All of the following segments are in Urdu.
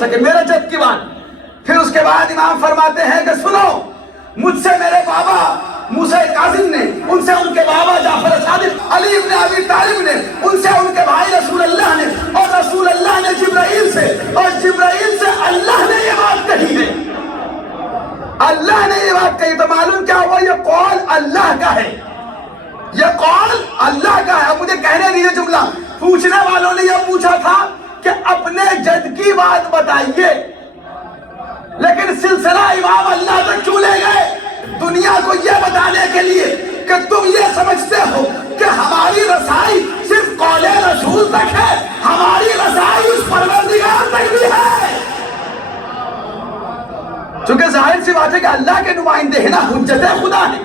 سکے، میرے جد کی بات۔ پھر اس کے بعد امام فرماتے ہیں کہ سنو، مجھ سے میرے بابا موسیٰ کاظم نے، ان سے ان کے بابا جعفر صادق، علی ابن ابی طالب نے، ان سے ان کے بھائی رسول اللہ نے، اور رسول اللہ نے جبرائیل سے، اور جبرائیل سے اللہ نے یہ بات کہی ہے۔ اللہ نے یہ بات کہی تو معلوم کیا ہوا؟ یہ قول اللہ کا ہے، یہ قول اللہ کا ہے۔ اب مجھے کہنے دیجیے جملہ، پوچھنے والوں نے یہ پوچھا تھا کہ اپنے جد کی بات بتائیے، لیکن سلسلہ امام اللہ تک کیوں لے گئے؟ دنیا کو یہ بتانے کے لیے کہ تم یہ سمجھتے ہو کہ ہماری رسائی صرف قول رسول تک ہے، ہماری رسائی اس پروردگار تک بھی ہے۔ چونکہ ظاہر سی بات ہے کہ اللہ کے نمائندے ہیں نا، حجت خدا ہے،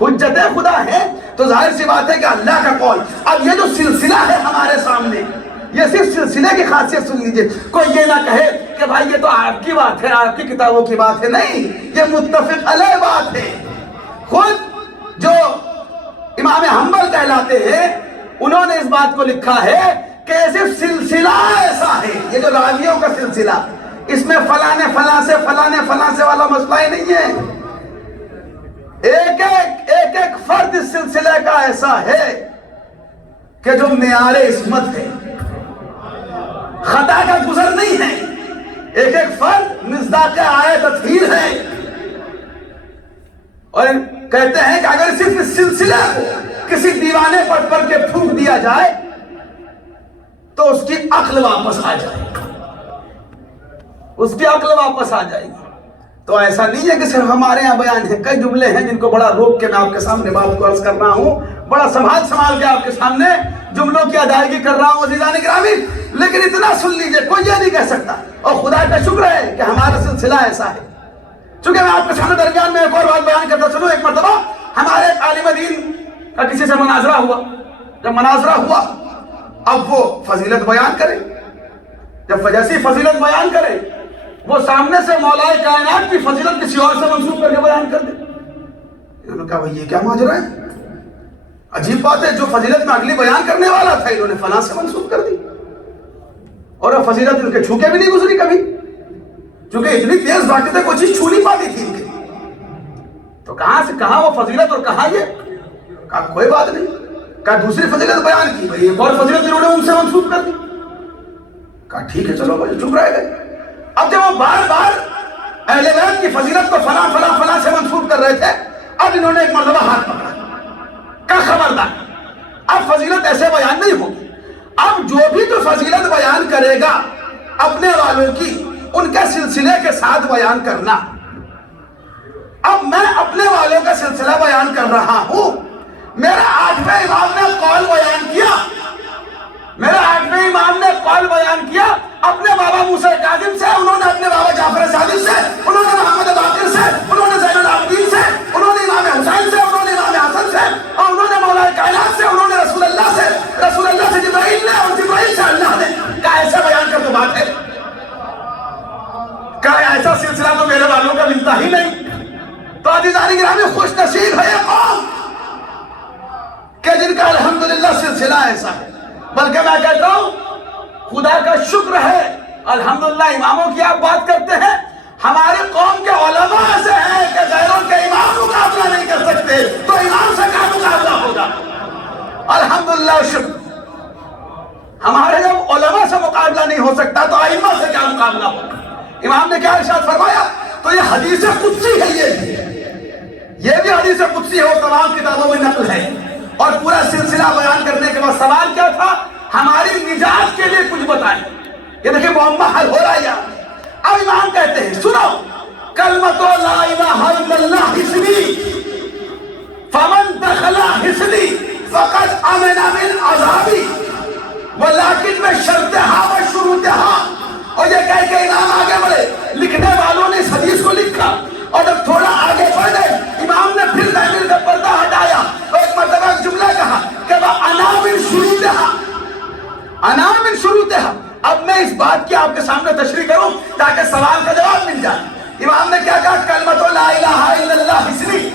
حجت خدا ہے، تو ظاہر سی بات ہے کہ اللہ کا قول۔ اب یہ جو سلسلہ ہے ہمارے سامنے، یہ صرف سلسلے کی خاصیت سن لیجئے، کوئی یہ نہ کہے کہ بھائی یہ تو آپ کی بات ہے، آپ کی کتابوں کی بات ہے، نہیں، یہ متفق علیہ بات ہے۔ خود جو امام حنبل کہلاتے ہیں، انہوں نے اس بات کو لکھا ہے کہ صرف سلسلہ ایسا ہے، یہ جو راویوں کا سلسلہ، اس میں فلاں نے فلاں سے، فلاں نے فلاں سے والا مسئلہ ہی نہیں ہے۔ ایک ایک فرد اس سلسلے کا ایسا ہے کہ جو معیار عصمت ہے، خطا کا گزر نہیں ہے، ایک ایک فرد مصداق آیت تطہیر ہے۔ اور کہتے ہیں کہ اگر صرف اس سلسلے کو کسی دیوانے پر پڑھ کے پھونک دیا جائے تو اس کی عقل واپس آ جائے گی، اس کی عقل واپس آ جائے گی۔ تو ایسا نہیں ہے کہ صرف ہمارے یہاں بیان ہے، کئی جملے ہیں جن کو بڑا روک کے میں آپ کے سامنے بات کو عرض کر رہا ہوں، بڑا سنبھال کے آپ کے سامنے جملوں کی ادائیگی کر رہا ہوں عزیزان گرامی، لیکن اتنا سن لیجئے، کوئی یہ نہیں کہہ سکتا، اور خدا کا شکر ہے کہ ہمارا سلسلہ ایسا ہے۔ چونکہ میں آپ کے سامنے درمیان میں ایک اور بات بیان کرتا چلوں، ایک مرتبہ ہمارے ایک عالم دین کا کسی سے مناظرہ ہوا، جب مناظرہ ہوا اب وہ فضیلت بیان کرے، جب جیسی فضیلت بیان کرے وہ سامنے سے مولا کائنات کی فضیلت کسی اور سے منسوب کر کے بیان کر دے۔ انہوں نے کہا بھئی یہ کیا ماجرا ہے؟ عجیب بات ہے، جو فضیلت میں اگلی بیان کرنے والا تھا انہوں نے فلاں سے منسوب کر دی، اور وہ فضیلت ان کے چھو کے بھی نہیں گزری کبھی، چونکہ اتنی تیز باقی تھے کوئی چیز چھو نہیں پاتی تھی ان کے، تو کہاں سے کہاں وہ فضیلت اور کہاں یہ؟ کہا کوئی بات نہیں، کہا دوسری فضیلت بیان کی، بھئی ایک اور فضیلت انہوں نے ان سے منسوب کر دی۔ کہا ٹھیک ہے چلو بھائی، چپ رہ گئے۔ اب جب وہ بار بار اہل بیت کی فضیلت کو فلاں فلاں فلاں سے منسوب کر رہے تھے، اب انہوں نے ایک مرتبہ ہاتھ پکڑا، کہا خبردار، اب فضیلت ایسے بیان نہیں ہوگی، اب جو بھی تو فضیلت بیان کرے گا اپنے والوں کی، ان کے سلسلے کے ساتھ بیان کرنا۔ اب میں اپنے والوں کا سلسلہ بیان کر رہا ہوں، میرا 8ویں امام نے قول بیان کیا، میرا 8ویں امام نے قول بیان کیا اپنے بابا موسیٰ کاظم سے، انہوں نے اپنے بابا جعفر صادق سے، انہوں نے محمد باقر سے، انہوں نے زین العابدین سے، انہوں نے امام حسین سے، انہوں نے امام حسن سے، اور انہوں نے مولا کائنات سے، انہوں نے رسول اللہ سے، رسول اللہ سے جبرائیل نے، اور جبرائیل سے اللہ نے۔ کہا ایسا بیان کر تو بات ہے، کہا ایسا سلسلہ تو میرے والوں کا ملتا ہی نہیں۔ تو عزیزان گرامی خوش نصیب ہے یہ قوم کہ جن کا الحمدللہ سلسلہ ایسا ہے۔ بلکہ میں کہتا ہوں خدا کا شکر ہے، الحمدللہ اماموں کی آپ بات کرتے ہیں، ہماری قوم کے علماء ایسے ہیں کہ غیروں کے امام مقابلہ نہیں کر سکتے، تو امام سے کیا مقابلہ ہوگا؟ الحمدللہ شکر، ہمارے جب علماء سے مقابلہ نہیں ہو سکتا تو ائمہ سے کیا مقابلہ ہوگا؟ امام نے کیا ارشاد فرمایا؟ تو یہ حدیث قدسی ہے، یہ بھی حدیث قدسی ہے، اور تمام کتابوں میں نقل ہے۔ اور پورا سلسلہ بیان کرنے کے بعد سوال کیا تھا؟ ہماری نجات کے لیے کچھ بتائیں۔ یہ دیکھیں معمہ حل ہو رہا ہے یہاں۔ اب امام کہتے ہیں سنو، کلمۃ لا الہ الا اللہ حسنی فمن دخل حسنی فقد امن من عذابی ولیکن بشرطہا وشروطہا۔ اور یہ کہہ کے امام آگے بڑھے، لکھنے والوں نے اس حدیث کو لکھا، اور جب تھوڑا آگے بڑھے امام نے پھر تحریر کا پردہ ہٹایا تو ایک مرتبہ ایک جملہ کہا کہ انا من شروطہا، انا من شروطہا۔ اب میں اس بات کی آپ کے سامنے تشریح کروں تاکہ سوال کا جواب مل جائے۔ امام نے کیا کہا؟ کلمۃ لا الہ الا اللہ حسنی،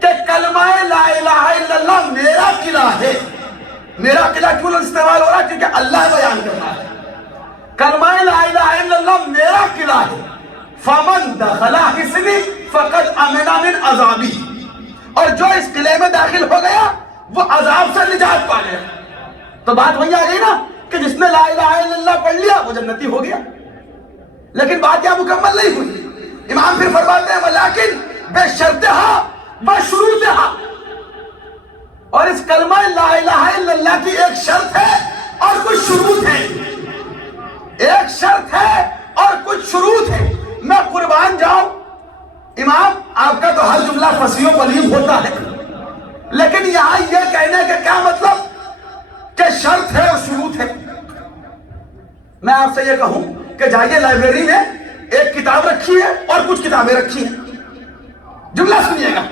کہ کلمہ لا الہ الا اللہ میرا قلعہ ہے۔ میرا قلعہ کیوں استعمال ہو رہا ہے؟ کیونکہ اللہ بیان کر رہا ہے، کلمہ لا الہ الا اللہ میرا قلعہ ہے، فمن دخل حصنی فقد امن من عذابی، اور جو اس قلعے میں داخل ہو گیا وہ عذاب سے نجات پا گیا۔ تو بات وہی آ گئی نا کہ جس نے لا الہ الا اللہ پڑھ لیا وہ جنتی ہو گیا، لیکن بات یہاں مکمل نہیں ہوئی۔ امام پھر فرماتے ہیں ولیکن بشرطہا بشروطہا، اور اس کلمہ لا الہ الا اللہ کی ایک شرط ہے اور کچھ شروط ہیں، ایک شرط ہے اور کچھ شروط ہیں۔ میں قربان جاؤں امام آپ کا تو ہر جملہ فصیح و بلیغ ہوتا ہے، لیکن یہاں یہ کہنے کا کیا مطلب کہ شرط ہے اور شروط ہے؟ میں آپ سے یہ کہوں کہ جائیے لائبریری میں ایک کتاب رکھی ہے اور کچھ کتابیں رکھی ہیں، جملہ سنیے گا،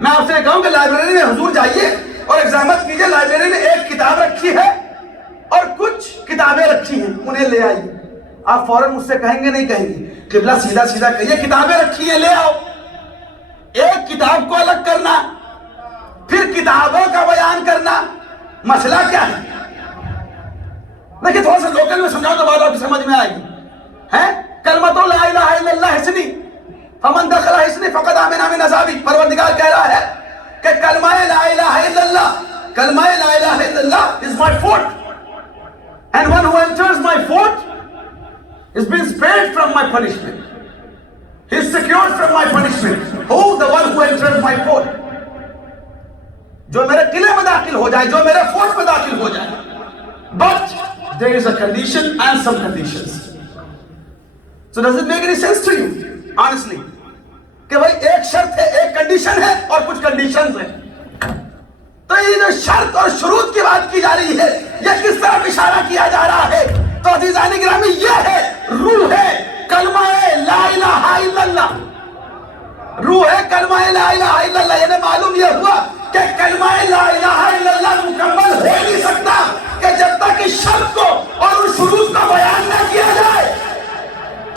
میں آپ سے یہ کہوں کہ لائبریری میں حضور جائیے اور ایگزامت کیجئے، لائبریری میں ایک کتاب رکھی ہے اور کچھ کتابیں رکھی ہیں، انہیں لے آئیے۔ آپ فوراً مجھ سے کہیں گے نہیں کہیں گے قبلہ سیدھا سیدھا کہیے کتابیں رکھی ہیں لے آؤ۔ ایک کتاب کو الگ کرنا پھر کتابوں کا بیان کرنا، مسئلہ کیا ہے؟ دیکھیں تھوڑا سا لوکل میں سمجھاؤ تو بات آپ کی سمجھ میں آئے گی۔ ہے کلمۃ لا الہ الا اللہ حصنی فمن دخل حصنی فقد آمن من عذابی، پروردگار کہہ رہا ہے کہ کلمہ لا الہ الا اللہ، کلمہ لا الہ الا اللہ is my fort and one who enters my fort is being spared from my punishment, he is secured from my punishment. Who? The one who enters my fort، جو میرے قلعے میں داخل ہو جائے، جو میرے فورٹ میں داخل ہو جائے۔ But there is a condition and some conditions. So does it make any sense to you? Honestly. کہ بھائی ایک شرط ہے، ایک کنڈیشن ہے اور کچھ کنڈیشنز ہیں۔ تو یہ جو شرط اور شروط کی بات کی جا رہی ہے یہ کس طرح اشارہ کیا جا رہا ہے؟ تو عزیزان گرامی یہ ہے روح ہے کلمہ لا الہ الا اللہ، روح ہے کلمہ لا الہ الا اللہ۔ یعنی معلوم یہ ہوا کہ کلمہ لا الہ الا اللہ مکمل ہو نہیں سکتا کہ جب تک اس شرط کو اور اس شروط کا بیان نہ کیا جائے۔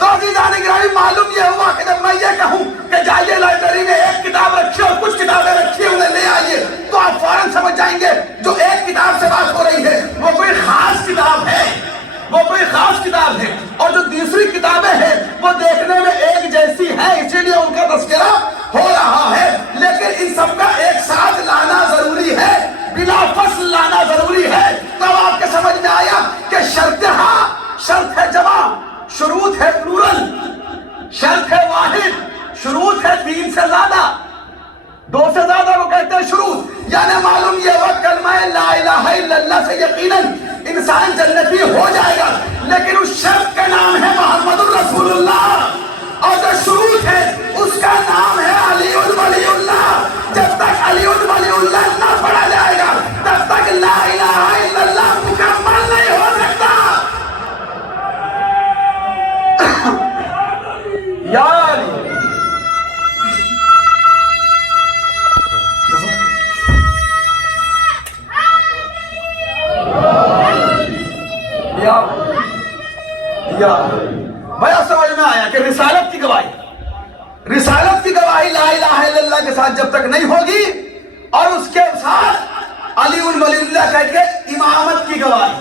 تو عزیزان گرامی معلوم یہ ہوا کہ جب میں یہ کہوں کہ جائیے لائبریری میں ایک کتاب رکھی اور کچھ کتابیں رکھی انہیں لے آئیے، تو آپ فوراً سمجھ جائیں گے جو ایک کتاب سے بات ہو رہی ہے وہ کوئی خاص کتاب ہے، وہ کوئی خاص کتاب ہے، اور جو دوسری کتابیں ہیں وہ دیکھنے میں ایک جیسی ہیں، اسی لیے ان کا تذکرہ ہو رہا ہے، لیکن ان سب کا ایک ساتھ لانا ضروری ہے، بلا فصل لانا ضروری ہے۔ تب آپ کے سمجھ میں آیا کہ شرط ہے جمع، شروط ہے پلورل، شرط ہے واحد، شروط ہے 3 سے زیادہ، 2 سے زیادہ وہ کہتے ہیں شروط۔ یعنی معلوم یہ وقت کلمہ لا الہ الا اللہ سے یقیناً انسان جنتی ہو جائے گا، لیکن اس شرط کا نام ہے محمد الرسول اللہ، اور جو شروط ہے اس کا نام ہے علی ولی اللہ۔ جب تک علی ولی اللہ نہ پڑھا جائے گا تب تک لا الہ الا اللہ مکمل نہیں ہو سکتا۔ یار بھائی اب سمجھ میں آیا کہ رسالت کی گواہی، رسالت کی گواہی لا الہ الا اللہ کے ساتھ جب تک نہیں ہوگی، اور اس کے ساتھ علی ولی اللہ کہہ کے امامت کی گواہی،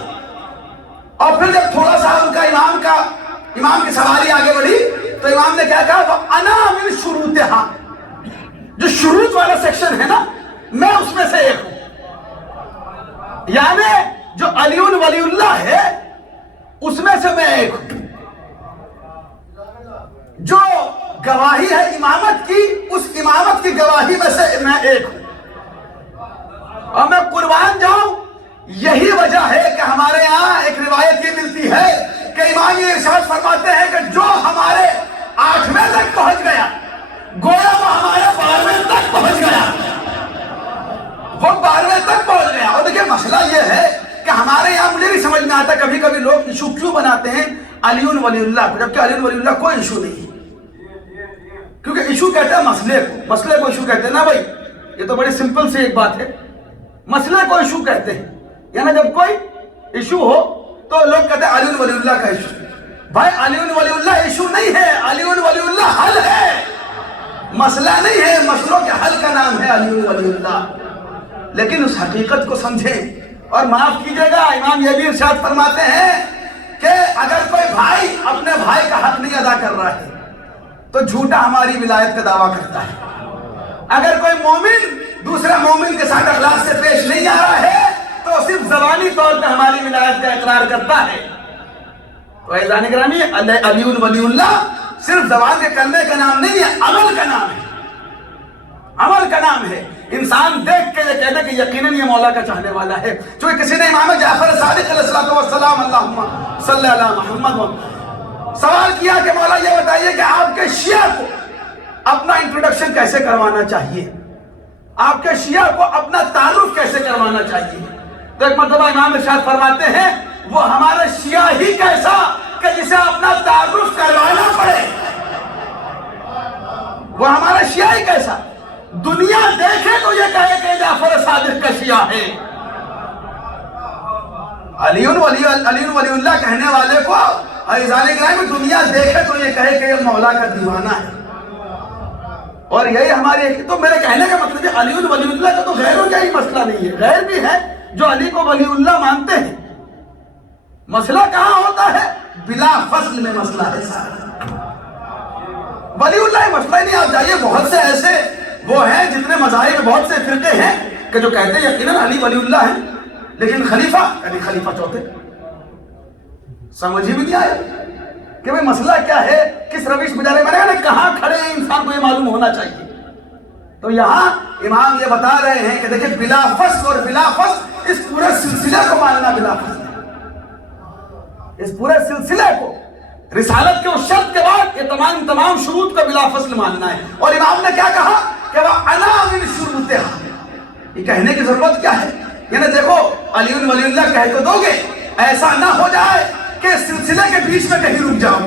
اور پھر جب تھوڑا سا ان کا امام کی سواری آگے بڑھی تو امام نے کیا کہا وَأَنَا مِن شُرُوطِهَا، جو شروط والا سیکشن ہے نا میں اس میں سے ایک ہوں، یعنی جو علی ولی اللہ ہے اس میں سے میں ایک ہوں، جو گواہی ہے امامت کی اس امامت کی گواہی میں سے میں ایک ہوں۔ اور میں قربان جاؤں یہی وجہ ہے کہ ہمارے یہاں ایک روایت یہ ملتی ہے کہ امام یہ ارشاد فرماتے ہیں کہ جو ہمارے 8ویں تک پہنچ گیا گویا وہ ہمارے 12ویں تک پہنچ گیا، وہ 12ویں تک پہنچ گیا۔ اور دیکھیں مسئلہ یہ ہے کہ ہمارے یہاں مجھے نہیں سمجھ میں آتا کبھی کبھی لوگ ایشو کیوں بناتے ہیں علی ولی اللہ کو، جبکہ علی ولی اللہ کوئی ایشو نہیں ہے، کیونکہ ایشو کہتے ہیں مسئلے کو ایشو کہتے ہیں نا بھائی، یہ تو بڑی سمپل سی ایک بات ہے، مسئلے کو ایشو کہتے ہیں، یعنی جب کوئی ایشو ہو تو لوگ کہتے ہیں علی ولی اللہ کا ایشو۔ بھائی علی ولی اللہ ایشو نہیں ہے، علی ولی اللہ حل ہے، مسئلہ نہیں ہے، مسئلوں کے حل کا نام ہے علی ولی اللہ۔ لیکن اس حقیقت کو سمجھیں، اور معاف کیجئے گا امام یہ بھی ارشاد فرماتے ہیں کہ اگر کوئی بھائی اپنے بھائی کا حق نہیں ادا کر رہا ہے تو جھوٹا ہماری ولایت کا دعویٰ کرتا ہے۔ اگر کوئی مومن دوسرے مومن کے ساتھ اخلاق سے پیش نہیں آ رہا ہے تو صرف زبانی طور پہ ہماری ولایت کا اقرار کرتا ہے۔ تو عزیزان گرامی، علی ولی اللہ صرف زبان کے کلمے کا نام نہیں ہے، عمل کا نام ہے، عمل کا نام ہے۔ انسان دیکھ کے یہ کہتا ہے کہ یقیناً یہ مولا کا چاہنے والا ہے۔ چونکہ کسی نے امام جعفر صادق علیہ السلام اللہم صلی علی محمد سوال کیا کہ مولا یہ بتائیے کہ آپ کے شیعہ کو اپنا انٹروڈکشن کیسے کروانا چاہیے، آپ کے شیعہ کو اپنا تعارف کیسے کروانا چاہیے؟ تو ایک مرتبہ امام ارشاد فرماتے ہیں وہ ہمارا شیعہ ہی کیسا کہ جسے اپنا تعارف کروانا پڑے، وہ ہمارا شیعہ ہی کیسا دنیا دیکھے تو یہ کہے کہ جعفر صادق کا شیعہ ہے۔ علی ولی اللہ کہنے والے کو عزیزان گرامی دنیا دیکھے تو یہ کہے کہ یہ مولا کا دیوانہ ہے۔ اور یہی ہمارے، تو میرے کہنے کا مطلب ہے علی ولی اللہ کا تو غیروں کا ہی مسئلہ نہیں ہے، غیر بھی ہے جو علی کو ولی اللہ مانتے ہیں۔ مسئلہ کہاں ہوتا ہے؟ بلا فصل میں مسئلہ ہے سارا، ولی اللہ مسئلہ ہی نہیں۔ آپ جائیے بہت سے ایسے وہ ہیں جتنے مذاہب میں بہت سے فرقے ہیں کہ جو کہتے ہیں یقیناً علی ولی اللہ ہے، لیکن خلیفہ یعنی خلیفہ چوتھے، سمجھ ہی بھی نہیں آیا کہ بھئی مسئلہ کیا ہے، کس روش میں جا رہے ہیں۔ میں نے کہاں کھڑے ہیں، انسان کو یہ معلوم ہونا چاہیے۔ تو یہاں امام یہ بتا رہے ہیں کہ دیکھیں بلا فصل اور بلا فصل، اس پورے سلسلے کو ماننا بلا فصل ہے، اس پورے سلسلے کو رسالت کے اس شرط کے بعد یہ تمام شروط کا بلا فصل ماننا ہے۔ اور امام نے کیا کہا کہ وہ انا من شروطها، یہ کہنے کی ضرورت کیا ہے؟ یعنی دیکھو علی ولی اللہ کہہ تو دو گے، ایسا نہ ہو جائے کہ سلسلے کے بیچ میں کہیں رک جاؤ،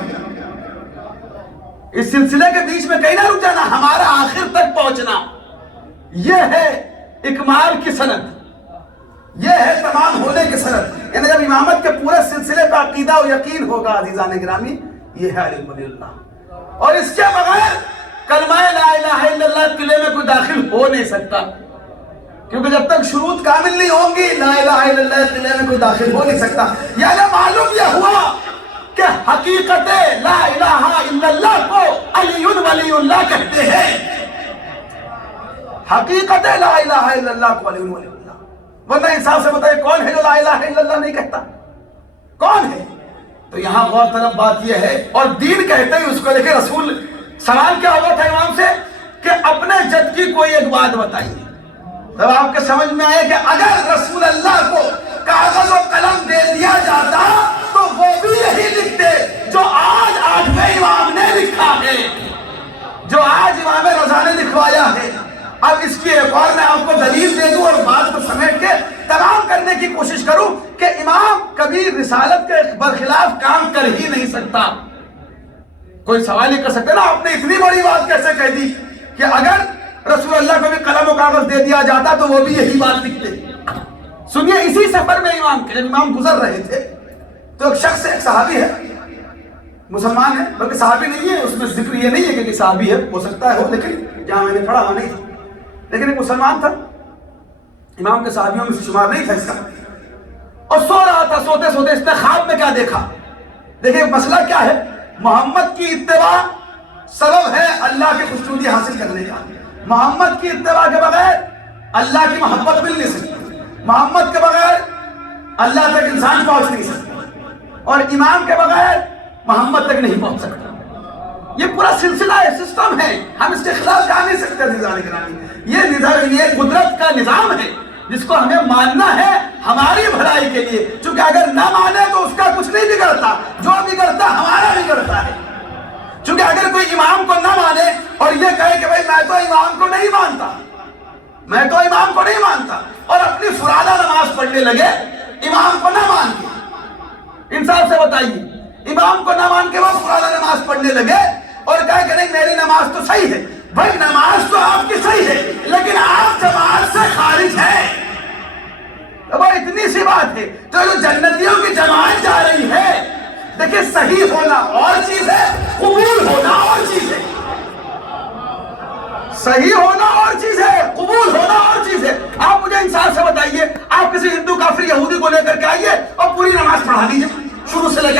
اس سلسلے کے بیچ میں کہیں نہ رک جانا، ہمارا آخر تک پہنچنا، یہ ہے اکمال کی سند، یہ ہے تمام ہونے کی سند۔ یعنی جب امامت کے پورے سلسلے کا عقیدہ و یقین ہوگا عزیزان گرامی، یہ ہے علی ولی اللہ۔ اور اس کے بغیر کلمہ لا الہ الا اللہ قلعے میں کوئی داخل ہو نہیں سکتا، کیونکہ جب تک شروط کامل نہیں ہوں گی لا الہ الا اللہ قلعے میں کوئی داخل ہو نہیں سکتا۔ یعنی معلوم یہ ہوا کہ حقیقت لا الہ الا اللہ کو علی ولی اللہ کہتے ہیں، حقیقت لا الہ الا اللہ کو علی ولی اللہ۔ ورنہ انصاف سے بتائیے کون ہے جو لا الہ الا اللہ نہیں کہتا، کون ہے؟ تو یہاں غور طلب بات یہ ہے، اور دین کہتے ہیں اس کو۔ دیکھیں رسول سوال کیا ہوا تھا امام سے کہ اپنے جد کی کوئی ایک بات بتائیے۔ تب آپ کے سمجھ میں آئے کہ اگر رسول اللہ کو کاغذ و قلم دے دیا جاتا تو وہ بھی یہی لکھتے جو آج 8ویں امام نے لکھا ہے، جو آج امام رضا نے لکھوایا ہے۔ اب اس کی ایک اور میں آپ کو دلیل دے دوں اور بات کو سمیٹ کے تمام کرنے کی کوشش کروں کہ امام کبھی رسالت کے برخلاف کام کر ہی نہیں سکتا۔ کوئی سوال ہی کر سکتے نا، آپ نے اتنی بڑی بات کیسے کہہ دی کہ اگر رسول اللہ کو بھی قلم و کاغذ دے دیا جاتا تو وہ بھی یہی بات لکھتے۔ سنیے اسی سفر میں امام کے جب امام گزر رہے تھے تو ایک شخص، ایک صحابی ہے، مسلمان ہے، بلکہ صحابی نہیں ہے، اس میں ذکر یہ نہیں ہے کہ صحابی ہے، ہو سکتا ہے ہو، لیکن جہاں میں نے پڑھا وہاں نہیں تھا، لیکن ایک مسلمان تھا، امام کے صحابیوں میں سے شمار نہیں تھا اس کا، اور سو رہا تھا۔ سوتے سوتے اس نے خواب میں کیا دیکھا؟ دیکھیں مسئلہ کیا ہے، محمد کی اتباع سبب ہے اللہ کی خوشنودی حاصل کرنے کا۔ محمد کی اتباع کے بغیر اللہ کی محبت مل نہیں سکتی، محمد کے بغیر اللہ تک انسان پہنچ نہیں سکتا، اور امام کے بغیر محمد تک نہیں پہنچ سکتا۔ یہ پورا سلسلہ ہے، سسٹم ہے، ہم اس کے خلاف جا نہیں سکتے عزیزان گرامی۔ یہ نظام، یہ قدرت کا نظام ہے جس کو ہمیں ماننا ہے ہماری بھلائی کے لیے، چونکہ اگر نہ مانے تو اس کا کچھ نہیں بگڑتا، جو بگڑتا ہمارا بگڑتا ہے۔ چونکہ اگر کوئی امام کو نہ مانے اور یہ کہے کہ بھائی میں تو امام کو نہیں مانتا، میں تو امام کو نہیں مانتا، اور اپنی فرادہ نماز پڑھنے لگے امام کو نہ مان کے، انصاف سے بتائیے امام کو نہ مان کے وہ فرادہ نماز پڑھنے لگے اور کہے کہ نہیں میری نماز تو صحیح ہے۔ بھائی نماز تو آپ کی صحیح ہے لیکن آپ جماعت سے خارج ہیں۔ اب اتنی سی بات ہے، تو جو جنتیوں کی جماعت جا رہی ہے، دیکھیں صحیح ہونا اور چیز ہے، قبول ہونا اور چیز ہے، صحیح ہونا اور چیز ہے، قبول ہونا اور چیز ہے۔ آپ مجھے انصاف سے بتائیے، آپ کسی ہندو کافر یہودی کو لے کر کے آئیے اور پوری نماز پڑھا دیجیے شروع سے لے کے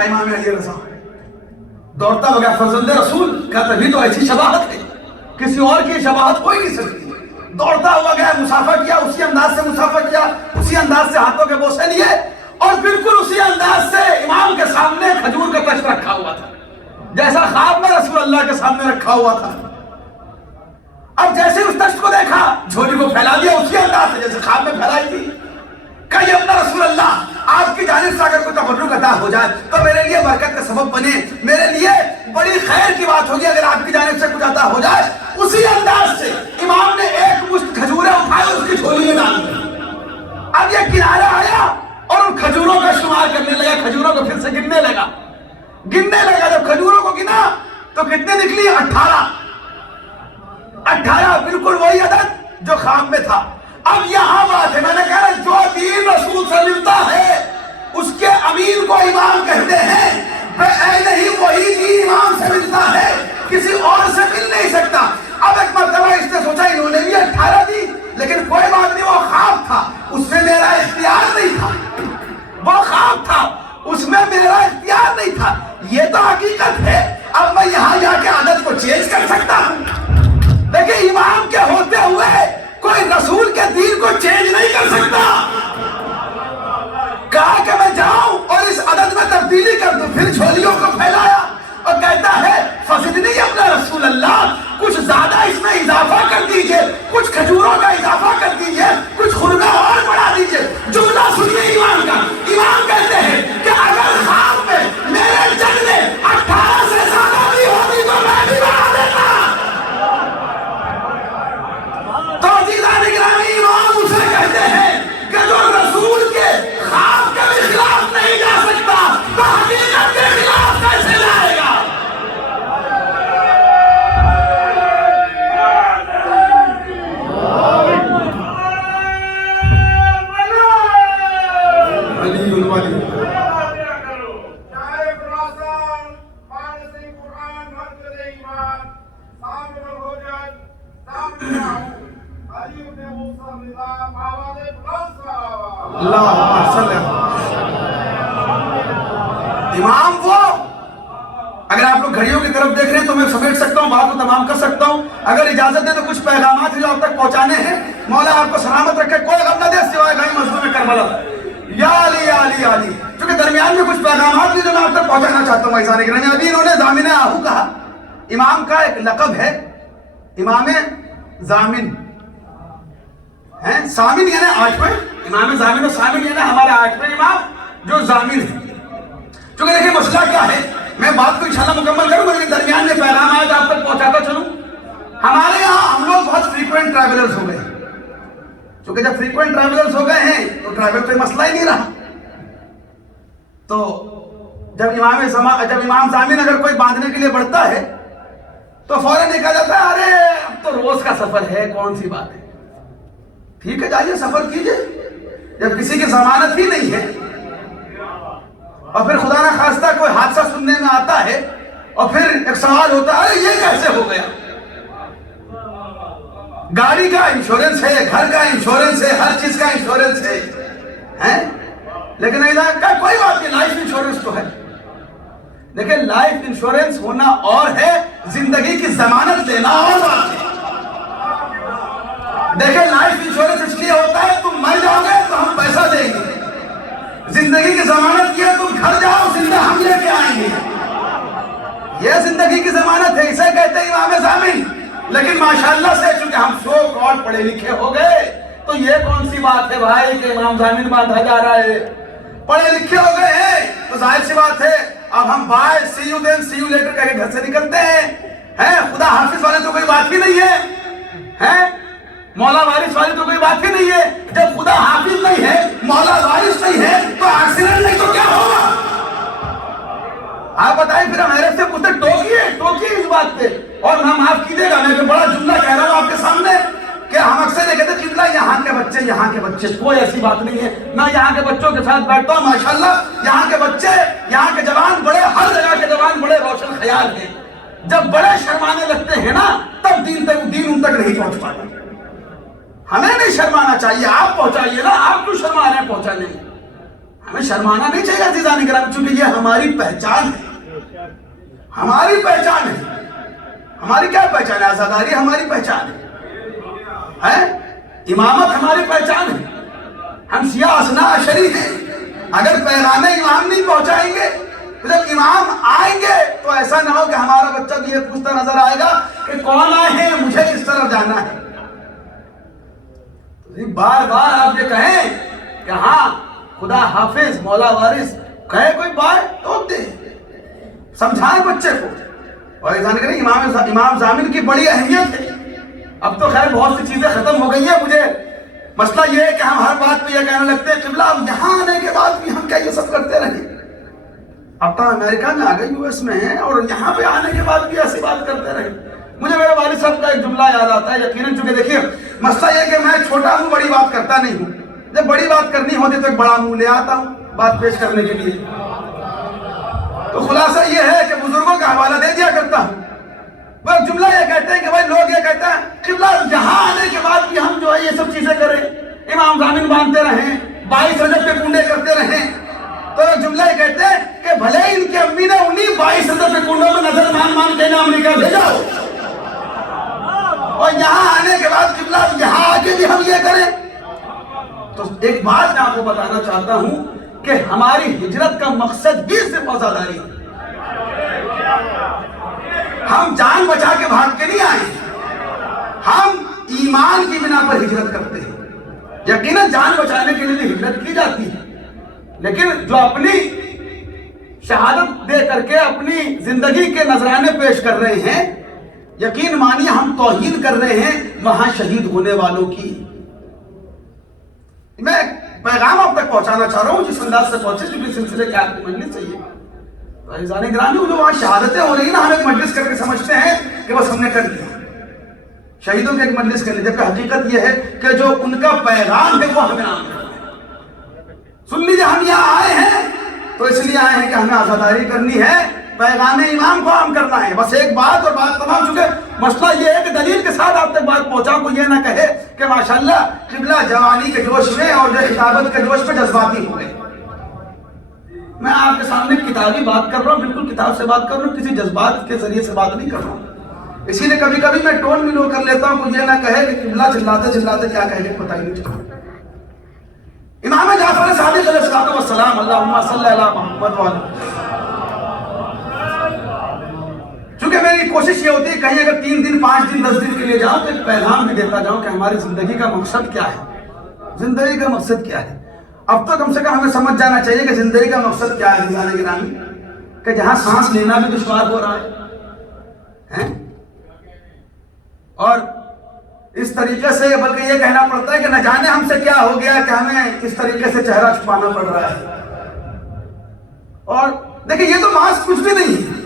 کہا امام علی رضا دوڑتا ہو گیا فرزند رسول، کہا تبھی تو ایسی شباہت ہے، کسی اور کی شباہت ہو ہی نہیں سکتی۔ دوڑتا ہوا گیا، مسافہ کیا، اسی انداز سے مسافہ کیا، اسی انداز سے ہاتھوں کے بوسے لیے، اور بالکل اسی انداز سے امام کے سامنے کھجور کا تشت رکھا ہوا تھا جیسا خواب میں رسول اللہ کے سامنے رکھا ہوا تھا۔ اب جیسے اس تشت کو دیکھا، جھولی کو پھیلا دیا اسی انداز سے جیسے خواب میں پھیلائی تھی۔ کہ یا اپنا رسول اللہ، آپ کی جانب سے اگر کوئی تبرک عطا ہو جائے تو میرے لیے برکت کا سبب بنے، میرے لیے بڑی خیر کی بات ہوگی اگر آپ کی جانب سے کچھ عطا ہو جائے۔ اسی انداز سے امام نے ایک مشت کھجوریں اٹھائے اس کی جھولی میں ڈال دی۔ اب یہ کنارہ آیا اور ان کھجوروں کا شمار کرنے لگا، کھجوروں کو پھر سے گننے لگا۔ جب کھجوروں کو گنا تو کتنے نکلی؟ 18 بالکل وہی عدد جو خواب میں تھا۔ اب یہاں بات ہے، میں نے کہا جو دین رسول سے ملتا ہے اس کے امین کو امام کہتے ہیں، نہیں وہی دین امام سے ملتا ہے، کسی اور سے مل نہیں سکتا۔ اب ایک مرتبہ اس نے سوچا انہوں نے بھی 18 دی، لیکن کوئی بات نہیں، وہ خواب تھا، اس میں میرا اختیار نہیں تھا، وہ خواب تھا اس میں میرا اختیار نہیں تھا، یہ تو حقیقت ہے۔ اب میں یہاں جا کے عادت کو چینج کر سکتا ہوں؟ دیکھیں امام کے ہوتے ہوئے کوئی رسول کے دین کو چینج نہیں کر سکتا۔ کہا کہ میں جاؤں اور اس عدد میں تبدیلی کر دوں، پھر جھولیوں کو پھیلایا اور کہتا ہے فزدنی اپنا رسول اللہ، کچھ زیادہ اس میں اضافہ کر دیجئے، کچھ کھجوروں کا اضافہ کر دیجئے، کچھ خرمے اور بڑھا دیجئے۔ جملہ سنیے ایمان کا، امام کہتے ہیں کہ اگر خواب میں میرے جگنے 18 سے زیادہ بھی ہوتی تو میں بھی بڑھا دیتا۔ تو عزیزان گرامی، امام اسے کہتے ہیں کہ جو رسول کے خواب کے بھی خلاف نہیں جا سکتا تو حقیقت کے خلاف کیسے جائے گا؟ امام وہ، اگر آپ لوگ گھڑیوں کی طرف دیکھ رہے ہیں تو میں سمیٹ سکتا ہوں، بات کو تمام کر سکتا ہوں، اگر اجازت دے تو کچھ پیغامات جو آپ تک پہنچانے ہیں۔ مولا آپ کو سلامت رکھے، کوئی غم نہ دے سوائے گئی مظلوم کربلا۔ یا علی یا علی یا علی، چونکہ درمیان میں کچھ پیغامات بھی جو میں آپ تک پہنچانا چاہتا ہوں عزیزان گرامی۔ ابھی انہوں نے ضامن آہو کہا، امام کا ایک لقب ہے امام ضامن، سامن یعنی 8ویں امام ضامن، و سامن یعنی ہمارے 8ویں امام جو ضامن ہے۔ چونکہ دیکھیں مسئلہ کیا ہے، میں بات کو انشاءاللہ مکمل کروں لیکن درمیان میں پیغامات آپ تک پہنچاتا چلوں۔ ہمارے یہاں ہم لوگ بہت فریکوینٹ ٹریولرز ہو گئے، چونکہ جب فریکوینٹ ٹریولرز ہو گئے ہیں تو ٹریول کوئی مسئلہ ہی نہیں رہا۔ تو جب امام ضامن اگر کوئی باندھنے کے لیے بڑھتا ہے تو فوراً کہا جاتا ہے ارے اب تو روز کا سفر ہے، کون سی بات ہے، ٹھیک ہے جائیے سفر کیجئے، جب کسی کی ضمانت ہی نہیں ہے اور پھر خدا نہ خواستہ کوئی حادثہ سننے میں آتا ہے اور پھر ایک سوال ہوتا ہے ارے یہ کیسے ہو گیا؟ گاڑی کا انشورنس ہے، گھر کا انشورنس ہے، ہر چیز کا انشورنس ہے، لیکن کوئی بات نہیں، لائف انشورنس تو ہے۔ لیکن لائف انشورنس ہونا اور ہے، زندگی کی ضمانت لینا اور بات ہے۔ دیکھیں لائف انشورنس اس لیے ہوتا ہے تم مر جاؤ گے تو ہم پیسہ دیں گے، زندگی کی ضمانت یہ تم گھر جاؤ زندہ ہم لے کے آئیں گے، یہ زندگی کی ضمانت ہے، اسے کہتے ہیں امام ضامن۔ لیکن ماشاءاللہ سے چونکہ ہم سو کال پڑھے لکھے ہو گئے تو یہ کون سی بات ہے بھائی کہ امام ضامن باندھا جا رہا ہے، پڑھے لکھے ہو گئے ہیں تو ظاہر سی بات ہے اب ہم bye see you then see you later کہہ کے گھر سے نکلتے ہیں، خدا حافظ والے تو کوئی بات ہی نہیں ہے، مولا وارث والی تو کوئی بات ہی نہیں ہے۔ جب خدا حافظ نہیں ہے، مولا وارث نہیں ہے تو ایکسیڈنٹ نہیں تو کیا ہوگا؟ آپ بتائیں پھر ہم حیرت سے پوچھتے ٹوکیے اس بات پہ، اور نہ معاف کیجیے گا میں کوئی بڑا جملہ کہہ رہا ہوں آپ کے سامنے کہ ہم اکثر یہ کہتے ہیں قبلہ یہاں کے بچے، کوئی ایسی بات نہیں ہے، میں یہاں کے بچوں کے ساتھ بیٹھتا ہوں ماشاءاللہ، یہاں کے بچے، یہاں کے جوان بڑے، ہر جگہ کے جوان بڑے روشن خیال ہیں، جب بڑے شرمانے لگتے ہیں نا تب دین ان تک نہیں پہنچ پاتا۔ ہمیں نہیں شرمانا چاہیے، آپ پہنچائیے نا، آپ کیوں شرما رہے ہیں پہنچانے میں؟ ہمیں شرمانا نہیں چاہیے عزیزان کرام، چونکہ یہ ہماری پہچان ہے، ہماری پہچان ہے۔ ہماری کیا پہچان ہے؟ عزاداری ہماری پہچان ہے، امامت ہماری پہچان ہے۔ ہم شیعہ اثنا عشری ہیں، اگر پیغام امام نہیں پہنچائیں گے تو جب امام آئیں گے تو ایسا نہ ہو کہ ہمارا بچہ بھی یہ پوچھتا نظر آئے گا کہ کون آئے ہیں، مجھے کس طرف جانا ہے۔ بار بار آپ یہ کہیں کہ ہاں خدا حافظ مولا وارث، کہے کوئی بات تو دے، سمجھائیں بچے کو۔ اور ایسا نہیں کریں، امام ضامن کی بڑی اہمیت ہے۔ اب تو خیر بہت سی چیزیں ختم ہو گئی ہیں، مجھے مسئلہ یہ ہے کہ ہم ہر بات پہ یہ کہنے لگتے ہیں قبلہ اب یہاں آنے کے بعد بھی ہم کیا یہ سب کرتے رہیں؟ اب تو امریکہ میں آ گئے، یو ایس میں ہیں، اور یہاں پہ آنے کے بعد بھی ایسی بات کرتے رہیں۔ مجھے میرے والد صاحب کا ایک جملہ یاد آتا ہے، یقیناً چونکہ دیکھیے مسئلہ یہ کہ میں چھوٹا ہوں، بڑی بات کرتا نہیں ہوں۔ جب بڑی بات کرنی ہوتی تو ایک بڑا منہ لے آتا ہوں بات پیش کرنے کے لیے۔ تو خلاصہ یہ ہے کہ بزرگوں کا حوالہ دے دیا کرتا ہوں۔ وہ ایک جملہ یہ کہتے ہیں کہ بھائی لوگ یہ کہتے ہیں قبلہ یہاں آنے کے بعد بھی ہم جو ہے یہ سب چیزیں کریں، امام ضامن باندھتے رہیں، 22 رجب کے کنڈے کرتے رہیں۔ تو ایک جملہ یہ کہتے ہیں کہ بھلے ان کی امی نے انہیں 22 رجب کے کنڈوں میں نظر مان کے امریکہ بھیجا ہو، اور یہاں آنے کے بعد قبلہ یہاں آ کے بھی ہم یہ کریں۔ تو ایک بات میں آپ کو بتانا چاہتا ہوں کہ ہماری ہجرت کا مقصد بھی صرف عزاداری ہے۔ ہم جان بچا کے بھاگ کے نہیں آئے، ہم ایمان کی بنا پر ہجرت کرتے ہیں۔ یقیناً جان بچانے کے لیے ہجرت کی جاتی ہے، لیکن جو اپنی شہادت دے کر کے اپنی زندگی کے نذرانے پیش کر رہے ہیں، یقین مانیے ہم توہین کر رہے ہیں وہاں شہید ہونے والوں کی۔ میں پیغام اب تک پہنچانا چاہ رہا ہوں جس انداز سے پہنچے، کیونکہ سلسلے کے آخر مجلس چاہیے۔ تو عزیزان گرامی، جو وہاں شہادتیں ہو رہی ہیں نا، ہم ایک مجلس کر کے سمجھتے ہیں کہ بس ہم نے کر دیا، شہیدوں کے ایک مجلس کر لی، جبکہ حقیقت یہ ہے کہ جو ان کا پیغام ہے وہ ہمیں عام کرنا ہے۔ سن لیجیے، ہم یہاں آئے ہیں تو اس لیے آئے ہیں کہ ہمیں عزاداری کرنی ہے، پیغام امام کو عام کرنا ہے۔ بس ایک بات اور بات تمام، چونکہ مسئلہ یہ ہے کہ دلیل کے ساتھ آپ تک بات پہنچا، کو یہ نہ کہے کہ ماشاءاللہ قبلہ جوانی کے جوش میں اور جو خطابت کے جوش میں جذباتی ہوئے۔ میں آپ کے سامنے کتابی بات کر رہا ہوں، بالکل کتاب سے بات کر رہا ہوں، کسی جذبات کے ذریعے سے بات نہیں کر رہا ہوں۔ اسی لیے کبھی کبھی میں ٹون بھی لو کر لیتا ہوں، کوئی یہ نہ کہے کہ قبلہ چلاتے چلاتے کیا کہے گا پتہ ہی نہیں چلتا۔ امام جعفر صادق علیہ السلام، اللہم صلی علی محمد وعلی۔ چونکہ میری کوشش یہ ہوتی ہے کہیں اگر 3 دن 5 دن 10 دن کے لیے جاؤں تو ایک پیغام بھی دیتا جاؤں کہ ہماری زندگی کا مقصد کیا ہے، زندگی کا مقصد کیا ہے۔ اب تو کم سے کم ہمیں سمجھ جانا چاہیے کہ زندگی کا مقصد کیا ہے عزیزان گرامی، کہ جہاں سانس لینا بھی دشوار ہو رہا ہے، اور اس طریقے سے بلکہ یہ کہنا پڑتا ہے کہ نہ جانے ہم سے کیا ہو گیا کہ ہمیں اس طریقے سے چہرہ چھپانا پڑ رہا ہے۔ اور دیکھیں یہ تو ماسک کچھ بھی نہیں ہے،